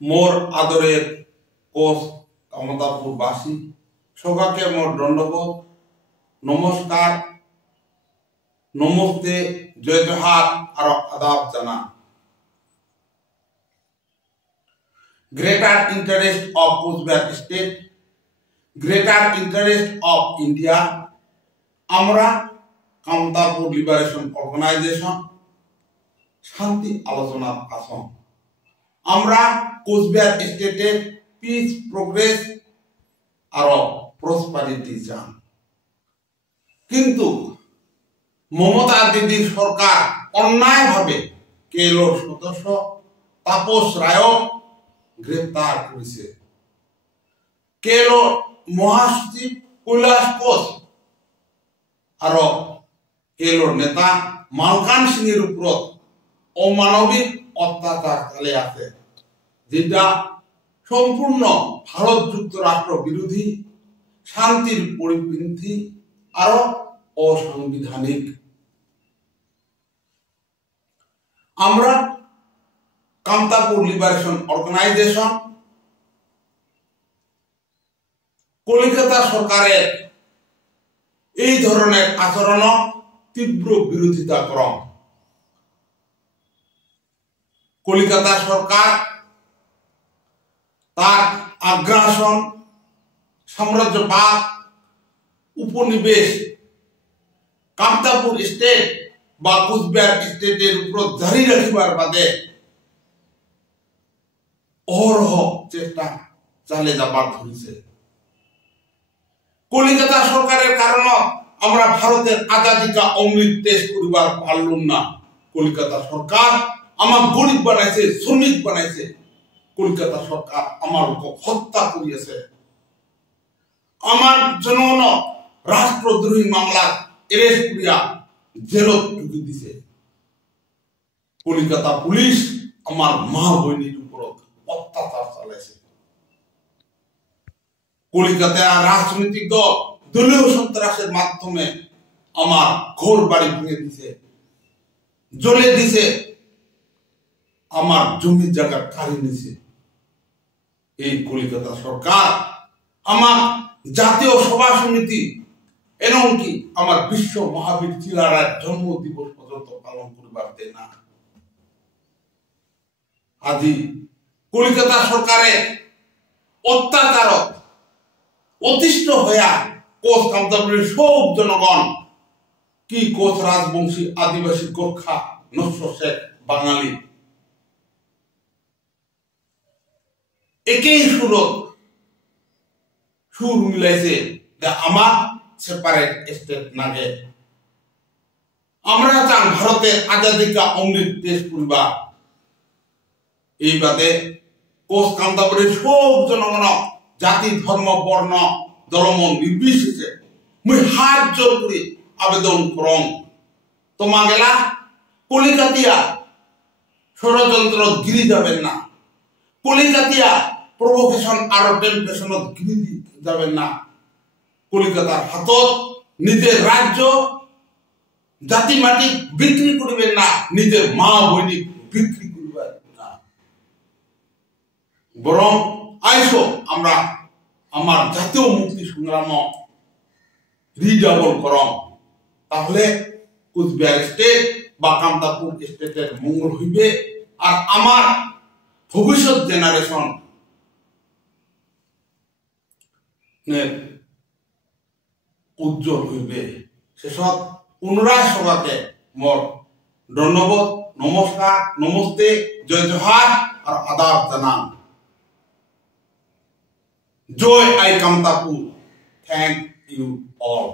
मोर आदरेर coach कामतापुरबासी सबाके मोर दंडबत नमस्कार नमस्ते जय जोहार और आदाब जाना। Greater interest of Coochbehar state, greater interest of India, আমরা কামতাপুর লিবারেশন অর্গানাইজেশন শান্তি আলোচনার আসন। আমরা কোচবিহার স্টেটের পিস প্রোগ্রেস আর প্রসপারিটি চান, কিন্তু মমতা দিদির সরকার অন্যায়ভাবে কেলোর সদস্য তাপস রায়ক গ্রেপ্তার করেছে। কেলো মহাসচিব কৈলাস কোচ আর কেলোর নেতা মালকান সিংয়ের উপর অমানবিক অত্যাচার চালিয়ে আছে, যেটা সম্পূর্ণ ভারত যুক্তরাষ্ট্র বিরোধী, শান্তির পরিপন্থী আর অসাংবিধানিক। আমরা কামতাপুর লিবারেশন অর্গানাইজেশন কলকাতা সরকারের এই ধরনের আচরণ তীব্র বিরোধিতা করম। কলকাতা সরকার তার আগ্রাসন, সাম্রাজ্যবাদ, উপনিবেশ কামতাপুর স্টেট বা কুচবিহার স্টেটের উপর জারি রাখিবার বাদে অহরহ চেষ্টা চালিয়ে যাবার ধরেছে। কলকাতা সরকারের কারণ আমরা ভারতের আজাদিকা অমৃত দেশ করিবার পারলাম না। কলকাতা সরকার আমার গরিব বানাইছে, শ্রমিক বানাইছে। কলকাতা সরকার আমার হত্যা করিয়েছে, আমার জনগণ রাষ্ট্রদ্রোহী মামলা এরেস্ট করিয়া জেলত ঢুকি দিছে। কলকাতা পুলিশ আমার মা বইনির উপর অত্যাচার চালাইছে। কলকাতা রাজনৈতিক দল দলীয় সন্ত্রাসের মাধ্যমে আমার ঘর বাড়ি ভেঙে দিছে, জ্বলে দিছে, আমার জমি জায়গা কাড়ি নিছে। এই কলকাতা সরকার আমার জাতীয় সভা সমিতি এমনকি আমার বিশ্ব মহাবীর চিলারার জন্ম দিবস পর্যন্ত পালন করিবার দেয় না। আজি কলকাতা সরকারের অত্যাচার অতিষ্ঠ হইয়া কোচ কামতাপুরের সব জনগণ কি কোচ রাজবংশী আদিবাসী গোর্খা নস্য শেখ বাঙালি একই সুর মিলাইছে যে আমার সেপারেট স্টেট নাগে। আমরা চান ভারতের আজাদিকা অমৃত দেশ করিবা। এই বাদে কোচ কামতাপুরের সব জনগণ জাতি ধর্ম বর্ণ দলমন নির্বিশেষে মুই হাত জোর করে আবেদন করম, তোমা গেলা কলিকাতিয়া ষড়যন্ত্র গিরি যাবেন না, কলিকাতিয়া প্রভোকেশন আর টেম্পটেশন গিরি যাবেন না। কলিকাতার হাতত নিজের রাজ্য জাতি মাটি বিক্রি করিবেন না, নিজের মা বৈনিক বিক্রি করিবেন না। বরং আইসো আমরা আমার জাতীয় মুক্তি সংগ্রাম রিডাবল করম, তাহলে কুচবিহার স্টেট বা কামতাপুর স্টেটের মঙ্গল হইবে আর আমার ভবিষ্যৎ জেনারেশন উজ্জ্বল হইবে। শেষত পুনরায় সবাকে মোর ধন্যবাদ, নমস্কার, নমস্তে, জয় জোহার আর আদাব জানান। Joy I Kamtapu. Thank you all.